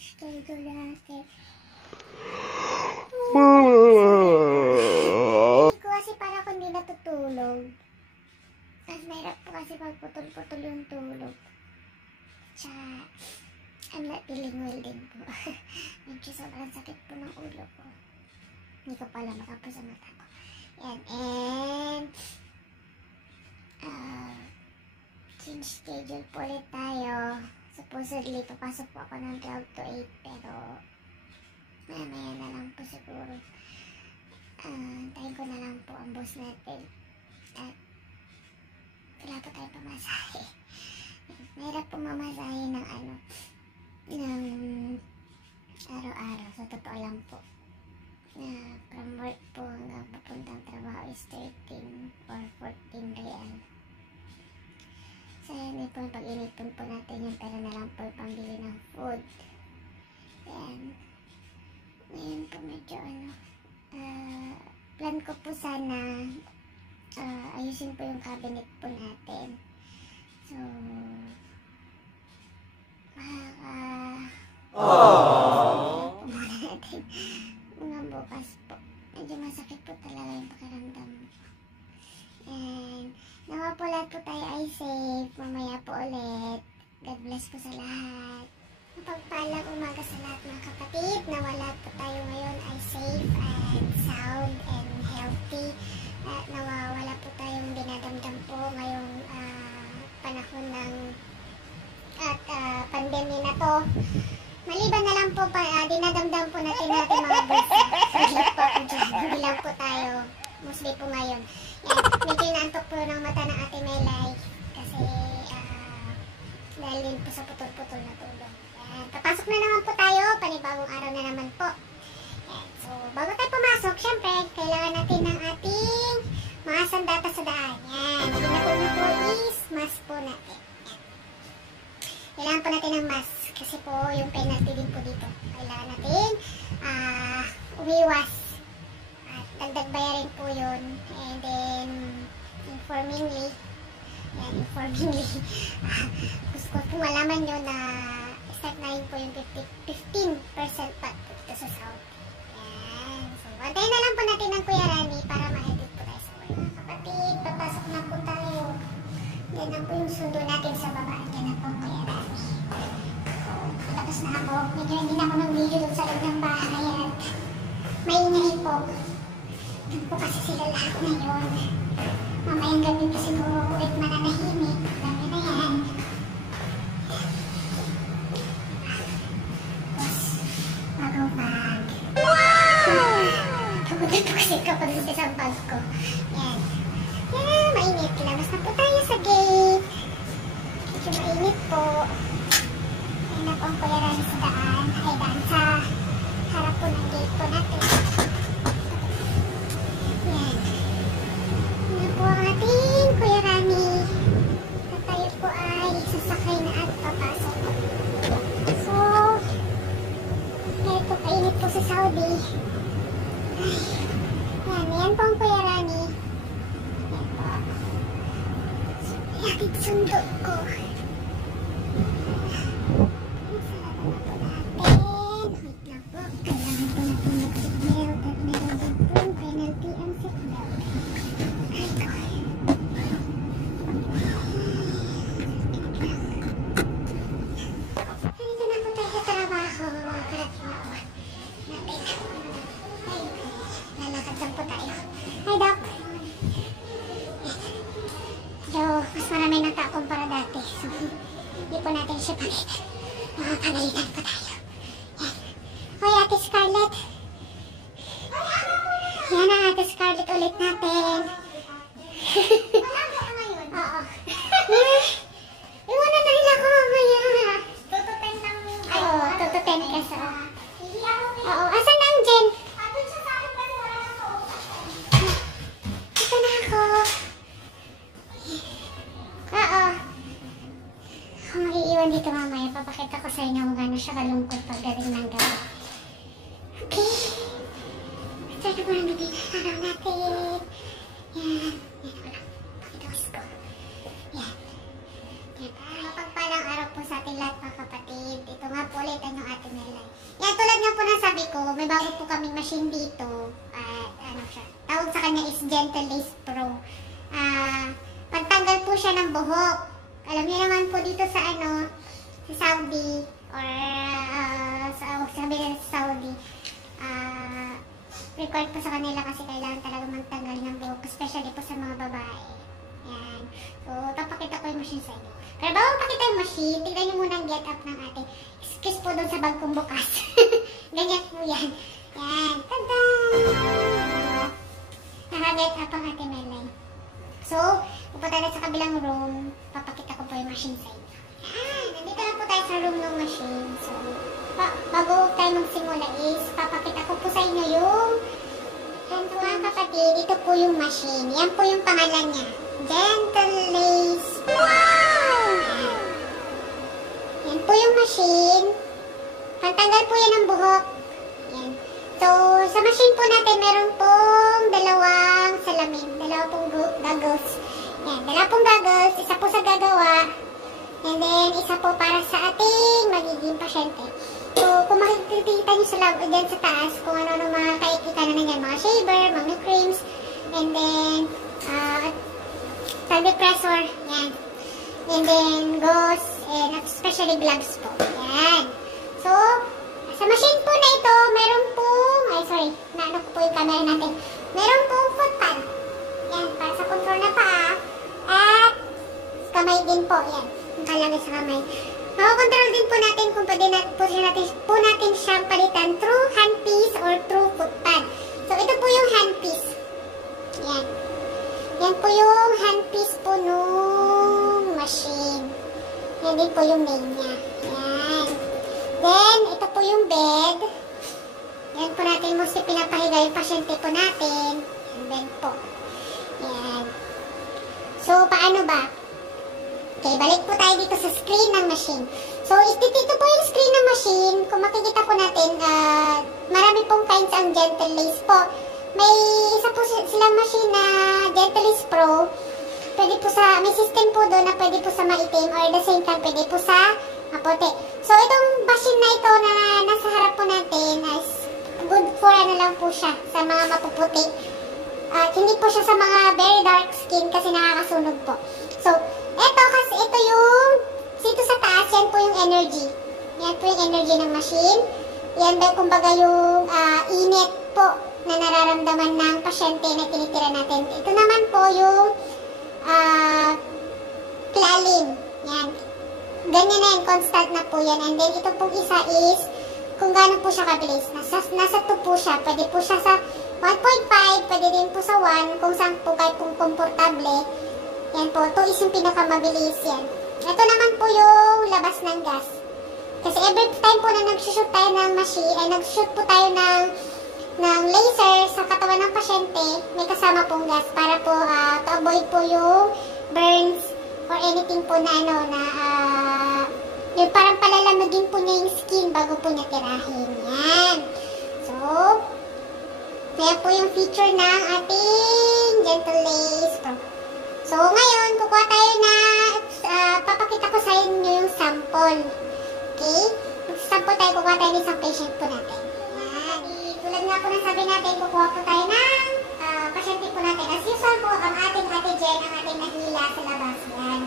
schedule natin. Kasi para ako hindi natutulog. Mas mahirap po kasi pagputol-putol yung tulog. Tsaka, I'm not feeling well din po. Medyo sobrang sakit po ng ulo ko. Hindi ko pala makapos ang mata ko. Yan, and change schedule po ulit tayo. Supposedly, papasok po ako ng 12 to 8, pero mamaya na lang po siguro. Tayo ko na lang po ang boss natin. At wala pa tayo pamasahe. Mahirap po mamasahe ng ng araw-araw. Sa totoo lang po. From work po hanggang papuntang trabaho is 13 or 14 real. So yun po, pag-inipon po natin yung pera na lang po pambili ng food. Yan. Ngayon po medyo plan ko po sana ayusin po yung cabinet po natin. So natin mga bukas po. Medyo masakit po talaga yung pakiramdam. And nawa po lahat po tayo ay safe. Mamaya po ulit. God bless po sa lahat. Mapagpalang umaga sa lahat mga kapatid. Nawa lahat po tayo ngayon ay safe and sound and healthy. At nawawala po tayong dinadamdam po ngayong panahon ng pandemya na to. Maliban na lang po dinadamdam po natin mga bulsa. Hindi lang po tayo. Mostly po ngayon. Yan, medyo inaantok po ng mata ng Ate Melay. Kasi dahil din po sa putol-putol na tulog. Yan, papasok na naman po tayo. Panibagong araw na naman po. Yan, so bago tayo pumasok, syempre, kailangan natin ng ating mga sandata sa daan. Yan, una po is mask po natin. Yan. Kailangan po natin ng mask. Kasi po, yung penalty din po dito. Kailangan natin umiwas. At dagdag bayarin po yun. And then, informingly, gusto ko po malaman nyo na start na rin po yung 15% pa dito sa South. Yan. So, antayin na lang po natin ng Kuya Rani para ma-edit po tayo sa work. Kapatid, papasok na po tayo. Yan na po yung sundo natin sa baba. Yan na po Kuya Rani. Tapos na ako. Medyo hindi na ako nag-video doon sa loob ng bahay at maingay po. Doon po kasi sila lahat ngayon. Mamayang gabi po siguro ulit mananahimik. Dami na yan. Tapos, bago bag. Wow! Kabutan po kasi kapag sa isang bag ko. Yan. Yan, mainit. Labas na po tayo sa gate. Medyo mainit po. Yan na po ang Kuya Rani sa daan. Ay, daan sa harap po ng gate po natin. Yan. Yan na po ang ating Kuya Rani. At tayo po ay sasakay na at papasok. So, ganito kainit po sa Saudi. Ay, yan po ang Kuya Rani. Yan po. Yakit sundo ko. Mas marami ng tao kumpara dati. So, hindi po natin siya palitan. Makakagalitan pa tayo. Yan. Hoy, Ate Scarlett. Yan ang Ate Scarlett ulit natin. Oo. Iwanan na nila ako mamaya. Tututin lang. Oo, tututin ka sa... Oo, asan na ang Jen? Ito na ako. Oo. Ako mag-iiwan dito mamaya. Papakita ko sa inyo kung gano'n siya kalungkot pagdating ng gabi. Okay. Start ko ng gabi na araw natin. Yan. Yan ko lang. Pakitos ko. Yan. Yan. Mapagpalang araw po sa ating lahat mga kapatid. Ito nga po ulit ang ating machine dito. Ano siya? Tawag sa kanya is Gentle Lace Pro. Pagtanggal po siya ng buhok. Alam niyo naman po dito sa sa Saudi or sabi nila sa Saudi, required po sa kanila kasi kailangan talaga magtanggal ng buhok, especially po sa mga babae. Yan. So, papakita ko yung machine sa inyo. Pero bago pakita yung machine, tignan niyo muna ang get up ng ate. Excuse po doon sa bag kong bukas. Ganyan po yan. Yan. Tada! Naka-get up ang ate Melay. So, pupunta na sa kabilang room. Papakita ko po yung machine sa inyo. Yan. Nandito na po tayo sa room ng machine. So, bago tayo magsimula is, papakita ko po sa inyo yung mga kapatid, ito po yung machine. Yan po yung pangalan niya. Gentle Lace. Wow! Yan po yung machine. Pantanggal po yan ng buhok. Yan. So, sa machine po natin, meron pong dalawang salamin. Dalawa pong goggles. Yan. Dalawa pong goggles. Isa po sa gagawa. And then, isa po para sa ating magiging pasyente. So, kung makikita nyo sa lab, dyan sa taas, kung ano mga kaikita na nandiyan, mga shaver, mga creams, and then, tag pressor, yan. And then, gauze, and especially gloves po. Yan. So, sa machine po na ito, meron pong, naano ko po yung camera natin. Meron pong foot pad. Yan, para sa control na paa. At, kamay din po, yan. Nakalagay sa kamay. Makakontrol din po natin kung pwede po natin siyang palitan through handpiece or through foot pad. So, ito po yung handpiece. Yan. Yan po yung handpiece po nung machine. Yan din po yung name niya. Yan. Then, ito po yung bed. Yan po natin mostly pinapahiga yung pasyente po natin. Yung bed po. Yan. So, paano ba? Okay, balik po tayo dito sa screen ng machine. So, dito po yung screen ng machine. Kung makikita po natin, marami pong kinds ang Gentle Lace po. May isa po silang machine na Gentle Lace Pro. Pwede po may system po doon na pwede po sa maitim or the same time pwede po sa maputi. So, itong machine na ito na nasa harap po natin is good for lang po siya sa mga mapuputi. Hindi po siya sa mga very dark skin kasi nakakasunog po. So, ito yung, dito sa taas, yan po yung energy. Yan po yung energy ng machine. Yan ba, kumbaga yung init po na nararamdaman ng pasyente na tinitira natin. Ito naman po yung lalim. Yan. Ganyan na yan, constant na po yan. And then, ito pong isa is, kung gaano po siya kabilis. Nasa 2 po siya. Pwede po siya sa 1.5, pwede din po sa 1, kung saan po kayo pong komportable. Yan po, 2 is yung pinakamabilis yan. Ito naman po yung labas ng gas. Kasi every time po na nag-shoot tayo ng machine, ay nag-shoot po tayo ng laser sa katawan ng pasyente, may kasama pong gas para po to avoid po yung burns or anything po na yung parang palalamagin po niya yung skin bago po niya tirahin. Yan. So, kaya po yung feature ng ating Gentle Lace Pro. So, ngayon, kukuha tayo na, papakita ko sa inyo yung sample. Okay? Sample tayo, kukuha tayo ng isang patient po natin. Yan. Tulad nga po ng sabi natin, kukuha po tayo ng pasyente po natin. As usual po, ang ating Ate Jen, ang ating nahila sa labas. Yan.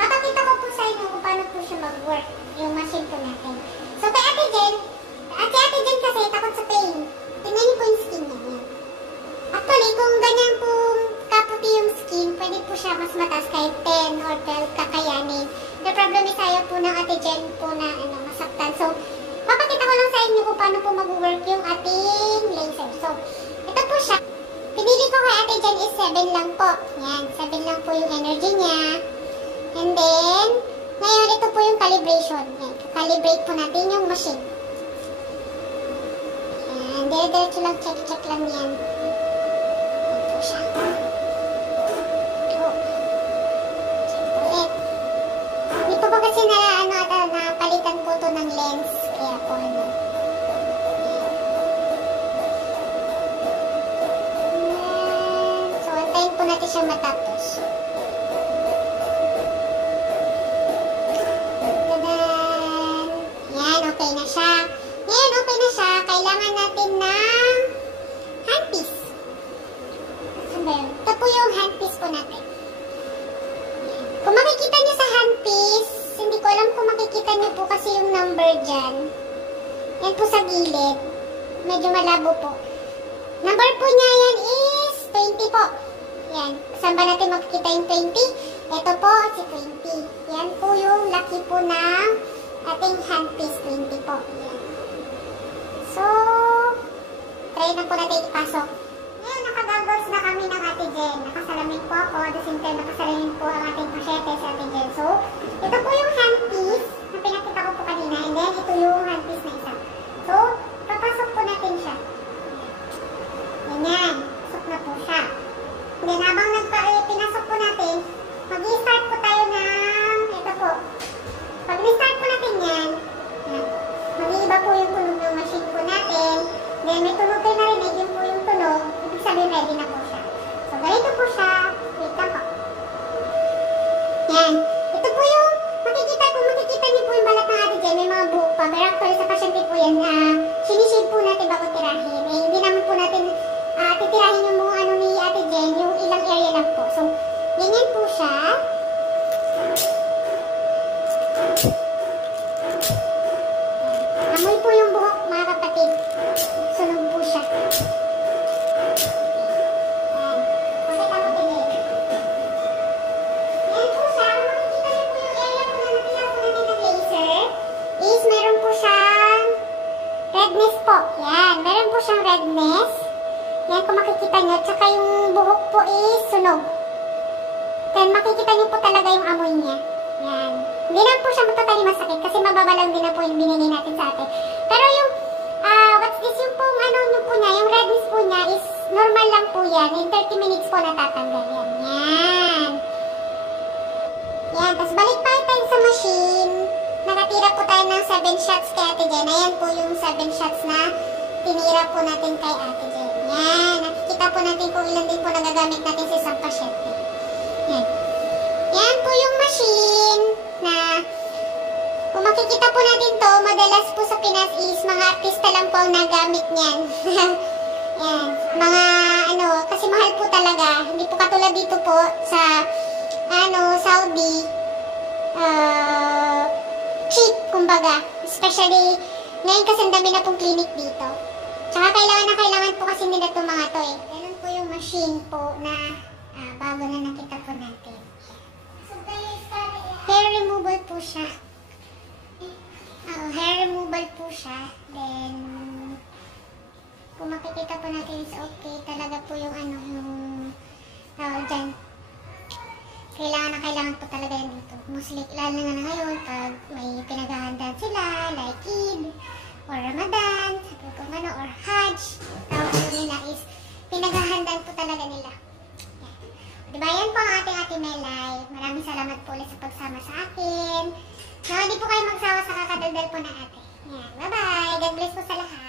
Papakita ko po sa inyo kung paano po siya mag-work, yung machine po natin. So, kay Ate Jen kasi takot sa pain. Tingnan niyo po yung skin niya. Yan. Actually, kung ganyan po kaputi yung skin, pwede po siya mas mataas kahit 10 or 12 kakayanin. The problem is ayaw po ng Ate Jen po na masaktan. So, papakita ko lang sa inyo kung paano po mag-work yung ating laser. So, ito po siya. Pinili ko kay Ate Jen is 7 lang po. Yan, 7 lang po yung energy niya. And then, ngayon ito po yung calibration. Yan, calibrate po natin yung machine. Yan, dire-diretso lang, check lang yan. Yan po siya. Dito po kasi napalitan po to ng lens. Kaya po So, antayin po natin siya matapos. Tadan! Yan, okay na siya. Ngayon, okay na siya. Kailangan natin ng yung handpiece po natin. Kung makikita nyo sa handpiece, hindi ko alam kung makikita nyo po kasi yung number dyan. Yan po sa gilid. Medyo malabo po. Number po niya yan is 20 po. Yan. Saan ba natin makikita yung 20? Ito po, si 20. Yan po yung laki po ng ating handpiece, 20 po. Yan. So, try na po natin ipasok. Ngayon, nakagaggles na kami ng Ate Jen. Nakasalamin po ako. At the same time, nakasalamin po ang ating pochete sa Ate Jen. So, ito po yung handpiece na pinakita ko po kanina. And then, ito yung handpiece na isa. So, papasok po natin siya. Ganyan. Pasok na po siya. Then, habang pinasok po natin, mag-i-start po tayo ng, ito po. Pag ni-start po natin yan, mag-iiba po yung tunog ng machine po natin. Then, may tunog kayo narinig, yun po yung tunog. Ibig sabihin, ready na po siya. So, ganito po siya. Wait lang po. Yan. Ito po yung, kung makikita niyo po yung balat ng Ate Jen, may mga buhok pa. Pero actually, sa pasyente po yan, sinishade po natin bago tirahin. Eh, hindi naman po natin titirahin yung mga ano ni Ate Jen, yung ilang area lang po. So, ganyan po siya. Amoy po yung buhok, mga kapatid. Sunog po siya. Yan. Pakita mo tingin. Yan po siya. Kung makikita niyo po yung area po na napila po natin ng laser, is meron po siyang redness po. Yan. Meron po siyang redness. Yan, kung makikita nyo. Tsaka yung buhok po is sunog. Then, makikita nyo po talaga yung amoy niya. Yan. Hindi lang po siya totally masakit kasi mababa lang din na po yung binigay natin sa atin. Pero yung, what's this, yung po, ano nyo po niya, yung redness po niya is normal lang po yan. In 30 minutes po natatanggal yan. Yan. Yan. Tapos, balik pa tayo sa machine. Nakatira po tayo ng 7 shots kay Ate Jen. Ayan po yung 7 shots na tinira po natin kay Ate Jen. Yan. Nakikita po natin kung ilan din po nagagamit natin sa isang pasyente. Yan. Yan po yung machine na kung makikita po natin to, madalas po sa Pinas is mga artista lang po ang nagamit niyan. Yan. Mga kasi mahal po talaga. Hindi po katulad dito po sa Saudi. Cheap, kumbaga. Especially, ngayon kasi ang dami na pong clinic dito. Tsaka kailangan po kasi nila itong mga to eh. Ganun po yung machine po na bago na nakita po natin. Hair removal po siya. Hair removal po siya. Then, kung makikita po natin is okay. Talaga po yung yung dyan. Kailangan po talaga yan dito. Mostly, lalo na ngayon, pag may pinaghahandaan sila, like Eid, or Ramadan, kung or Hajj, tawag po nila is, pinaghahandaan po talaga nila. Yan. Diba, yan po ang ating Ate Melay. Maraming salamat po ulit sa pagsama sa akin. Hindi po kayo magsawa sa kakadaldal po na ate. Yan, bye-bye. God bless po sa lahat.